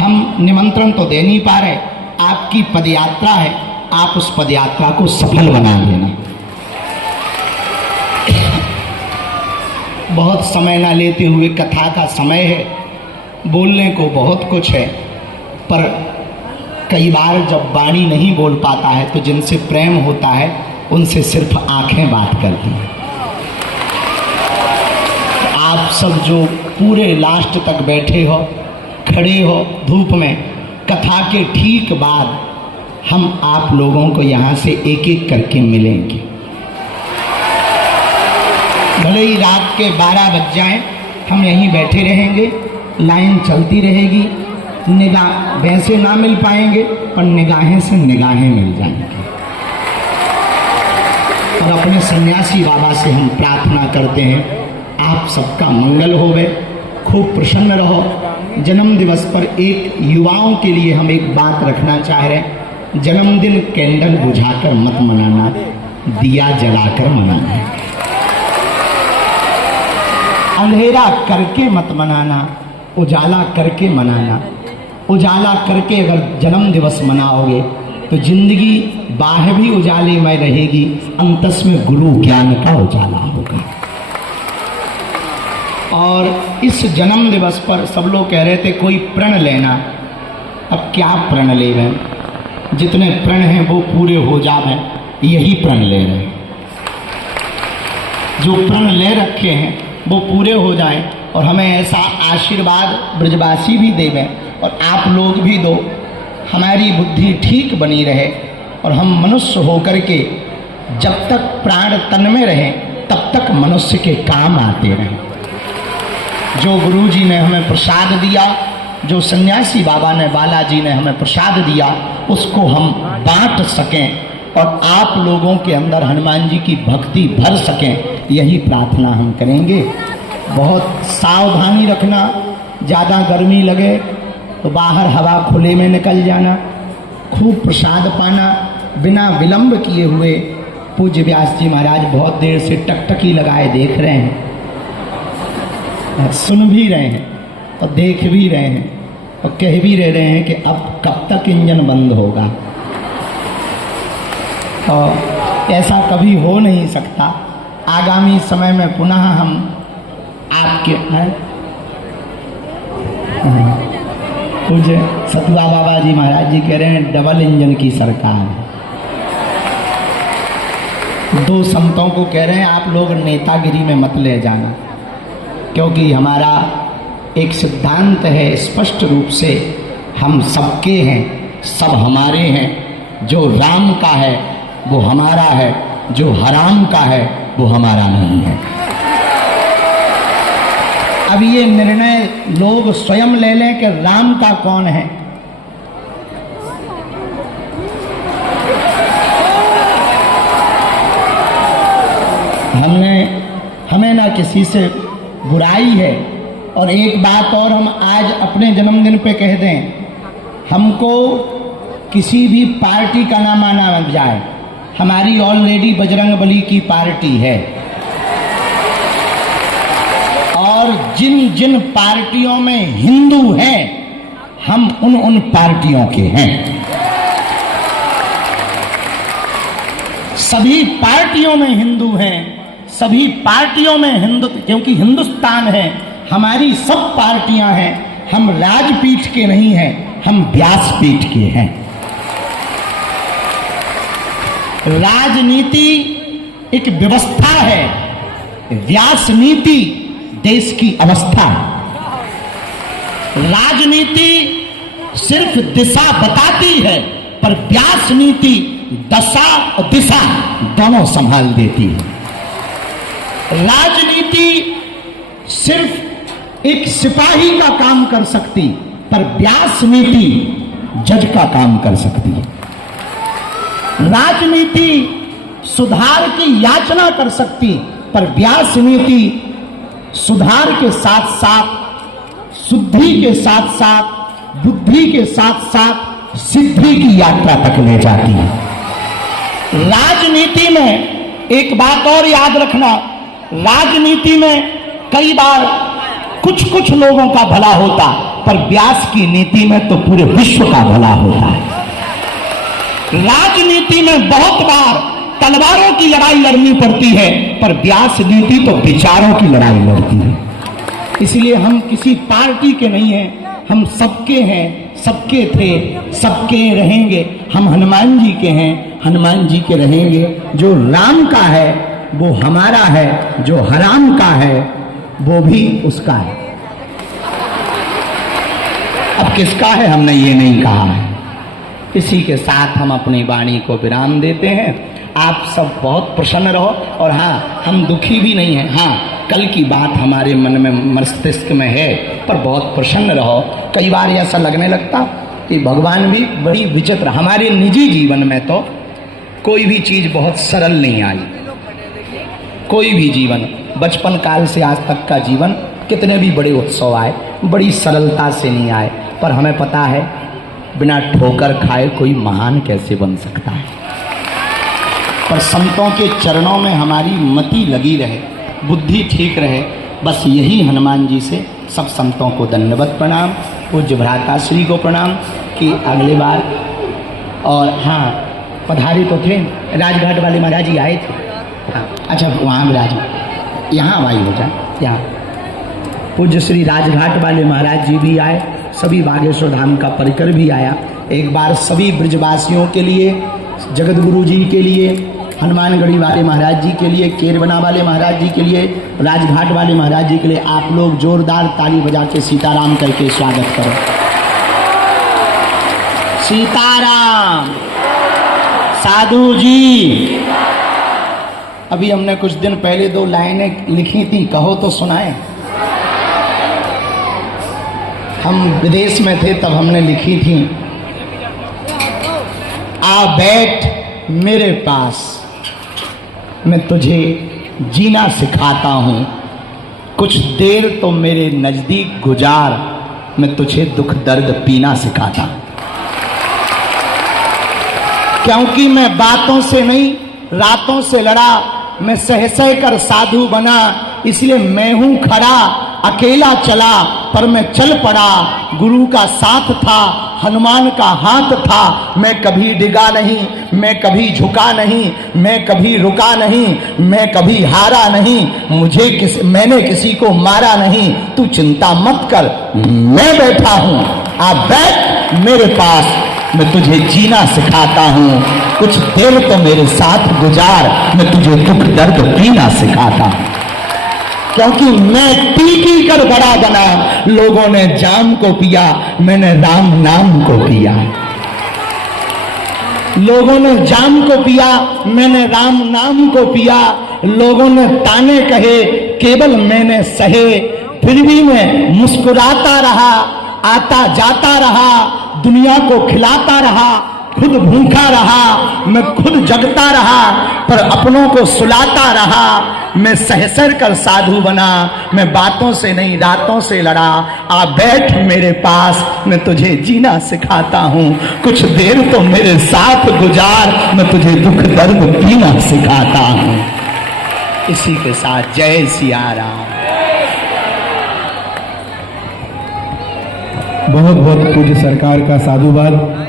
हम निमंत्रण तो दे नहीं पा रहे, आपकी पदयात्रा है, आप उस पदयात्रा को सफल बना लेना। बहुत समय ना लेते हुए, कथा का समय है, बोलने को बहुत कुछ है, पर कई बार जब वाणी नहीं बोल पाता है तो जिनसे प्रेम होता है उनसे सिर्फ आंखें बात करती हैं। आप सब जो पूरे लास्ट तक बैठे हो, खड़े हो धूप में, कथा के ठीक बाद हम आप लोगों को यहाँ से एक एक करके मिलेंगे। भले ही रात के 12 बज जाएं, हम यहीं बैठे रहेंगे, लाइन चलती रहेगी। निगाह वैसे ना मिल पाएंगे पर निगाहें से निगाहें मिल जाएंगी। और अपने सन्यासी बाबा से हम प्रार्थना करते हैं, आप सबका मंगल होवे, खूब प्रसन्न रहो। जन्म दिवस पर एक युवाओं के लिए हम एक बात रखना चाह रहे हैं, जन्मदिन कैंडल बुझाकर मत मनाना, दिया जलाकर मनाना। अंधेरा करके मत मनाना, उजाला करके मनाना। उजाला करके अगर जन्म दिवस मनाओगे तो जिंदगी बाहर भी उजाले में रहेगी, अंतस में गुरु ज्ञान का उजाला होगा। और इस जन्म दिवस पर सब लोग कह रहे थे कोई प्रण लेना। अब क्या प्रण ले रहे हैं? जितने प्रण हैं वो पूरे हो जावे, यही प्रण ले रहे हैं। जो प्रण ले रखे हैं वो पूरे हो जाएं और हमें ऐसा आशीर्वाद ब्रजवासी भी देवें और आप लोग भी दो, हमारी बुद्धि ठीक बनी रहे और हम मनुष्य होकर के जब तक प्राण तन में रहें तब तक मनुष्य के काम आते रहें। जो गुरुजी ने हमें प्रसाद दिया, जो सन्यासी बाबा ने, बालाजी ने हमें प्रसाद दिया, उसको हम बांट सकें और आप लोगों के अंदर हनुमान जी की भक्ति भर सकें, यही प्रार्थना हम करेंगे। बहुत सावधानी रखना, ज़्यादा गर्मी लगे तो बाहर हवा खुले में निकल जाना, खूब प्रसाद पाना, बिना विलंब किए हुए। पूज्य व्यास जी महाराज बहुत देर से टकटकी लगाए देख रहे हैं, सुन भी रहे हैं और देख भी रहे हैं और कह भी रहे हैं कि अब कब तक इंजन बंद होगा। और ऐसा कभी हो नहीं सकता। आगामी समय में पुनः हम आपके पूज्य सतुआ बाबा जी महाराज जी कह रहे हैं डबल इंजन की सरकार। दो संतों को कह रहे हैं आप लोग नेतागिरी में मत ले जाना, क्योंकि हमारा एक सिद्धांत है स्पष्ट रूप से, हम सबके हैं, सब हमारे हैं। जो राम का है वो हमारा है, जो हराम का है वो हमारा नहीं है। अब ये निर्णय लोग स्वयं ले लें कि राम का कौन है। हमें ना किसी से बुराई है। और एक बात और हम आज अपने जन्मदिन पे कह दें, हमको किसी भी पार्टी का ना माना जाए, हमारी ऑलरेडी बजरंगबली की पार्टी है। और जिन जिन पार्टियों में हिंदू हैं, हम उन पार्टियों के हैं। सभी पार्टियों में हिंदू हैं, सभी पार्टियों में हिंदू, क्योंकि हिंदुस्तान है, हमारी सब पार्टियां हैं। हम राजपीठ के नहीं हैं, हम व्यासपीठ के हैं। राजनीति एक व्यवस्था है, व्यास नीति देश की अवस्था। राजनीति सिर्फ दिशा बताती है, पर व्यास नीति दशा और दिशा दोनों संभाल देती है। राजनीति सिर्फ एक सिपाही का काम कर सकती, पर व्यास नीति जज का काम कर सकती है। राजनीति सुधार की याचना कर सकती, पर व्यास नीति सुधार के साथ साथ, शुद्धि के साथ साथ, बुद्धि के साथ साथ सिद्धि की यात्रा तक ले जाती है। राजनीति में एक बात और याद रखना, राजनीति में कई बार कुछ लोगों का भला होता, पर व्यास की नीति में तो पूरे विश्व का भला होता है। राजनीति में बहुत बार तलवारों की लड़ाई लड़नी पड़ती है, पर व्यास नीति तो विचारों की लड़ाई लड़ती है। इसलिए हम किसी पार्टी के नहीं हैं, हम सबके हैं, सबके थे, सबके रहेंगे। हम हनुमान जी के हैं, हनुमान जी के रहेंगे। जो राम का है वो हमारा है, जो हराम का है वो भी उसका है। अब किसका है हमने ये नहीं कहा है। इसी के साथ हम अपनी वाणी को विराम देते हैं। आप सब बहुत प्रसन्न रहो। और हाँ, हम दुखी भी नहीं हैं। हाँ, कल की बात हमारे मन में मस्तिष्क में है, पर बहुत प्रसन्न रहो। कई बार ऐसा लगने लगता कि भगवान भी बड़ी विचित्र। हमारे निजी जीवन में तो कोई भी चीज़ बहुत सरल नहीं आई। कोई भी जीवन, बचपन काल से आज तक का जीवन, कितने भी बड़े उत्सव आए, बड़ी सरलता से नहीं आए। पर हमें पता है बिना ठोकर खाए कोई महान कैसे बन सकता है। पर संतों के चरणों में हमारी मति लगी रहे, बुद्धि ठीक रहे, बस यही हनुमान जी से सब संतों को दंडवत प्रणाम। पूज्य भ्राताश्री को प्रणाम कि अगले बार। और हाँ, पधारे तो थे, राजघाट वाले महाराज जी आए थे। हाँ, अच्छा वहाँ विराज, यहाँ वाई हो जाए। यहाँ पूज्य श्री राजघाट वाले महाराज जी भी आए, सभी बागेश्वर धाम का परिकर भी आया। एक बार सभी ब्रजवासियों के लिए, जगत गुरु जी के लिए, हनुमानगढ़ी वाले महाराज जी के लिए, केरबना वाले महाराज जी के लिए, राजघाट वाले महाराज जी के लिए आप लोग जोरदार ताली बजा के सीताराम करके स्वागत करो। सीताराम। साधु जी, अभी हमने कुछ दिन पहले 2 लाइनें लिखी थी, कहो तो सुनाएं। हम विदेश में थे तब हमने लिखी थी, आ बैठ मेरे पास, मैं तुझे जीना सिखाता हूँ, कुछ देर तो मेरे नज़दीक गुजार, मैं तुझे दुख दर्द पीना सिखाता हूँ। क्योंकि मैं बातों से नहीं रातों से लड़ा, मैं सह सह कर साधु बना, इसलिए मैं हूँ खड़ा, अकेला चला पर मैं चल पड़ा। गुरु का साथ था, हनुमान का हाथ था, मैं कभी डिगा नहीं, मैं कभी झुका नहीं, मैं कभी रुका नहीं, मैं कभी हारा नहीं, मैंने किसी को मारा नहीं। तू चिंता मत कर, मैं बैठा हूँ, आप बैठ मेरे पास, मैं तुझे जीना सिखाता हूँ, कुछ देर तो मेरे साथ गुजार, मैं तुझे दुख दर्द पीना सिखाता हूँ। क्योंकि मैं पी कर बड़ा बना, लोगों ने जाम को पिया, मैंने राम नाम को पिया। लोगों ने जाम को पिया, मैंने राम नाम को पिया। लोगों ने ताने कहे, केवल मैंने सहे, फिर भी मैं मुस्कुराता रहा, आता जाता रहा, दुनिया को खिलाता रहा, खुद भूखा रहा, मैं खुद जगता रहा, पर अपनों को सुलाता रहा। मैं सहसर कर साधु बना, मैं बातों से नहीं रातों से लड़ा। आ बैठ मेरे पास, मैं तुझे जीना सिखाता हूँ, कुछ देर तो मेरे साथ गुजार, मैं तुझे दुख दर्द पीना सिखाता हूँ। इसी के साथ जय सिया राम। बहुत बहुत पूज्य सरकार का साधुवाद।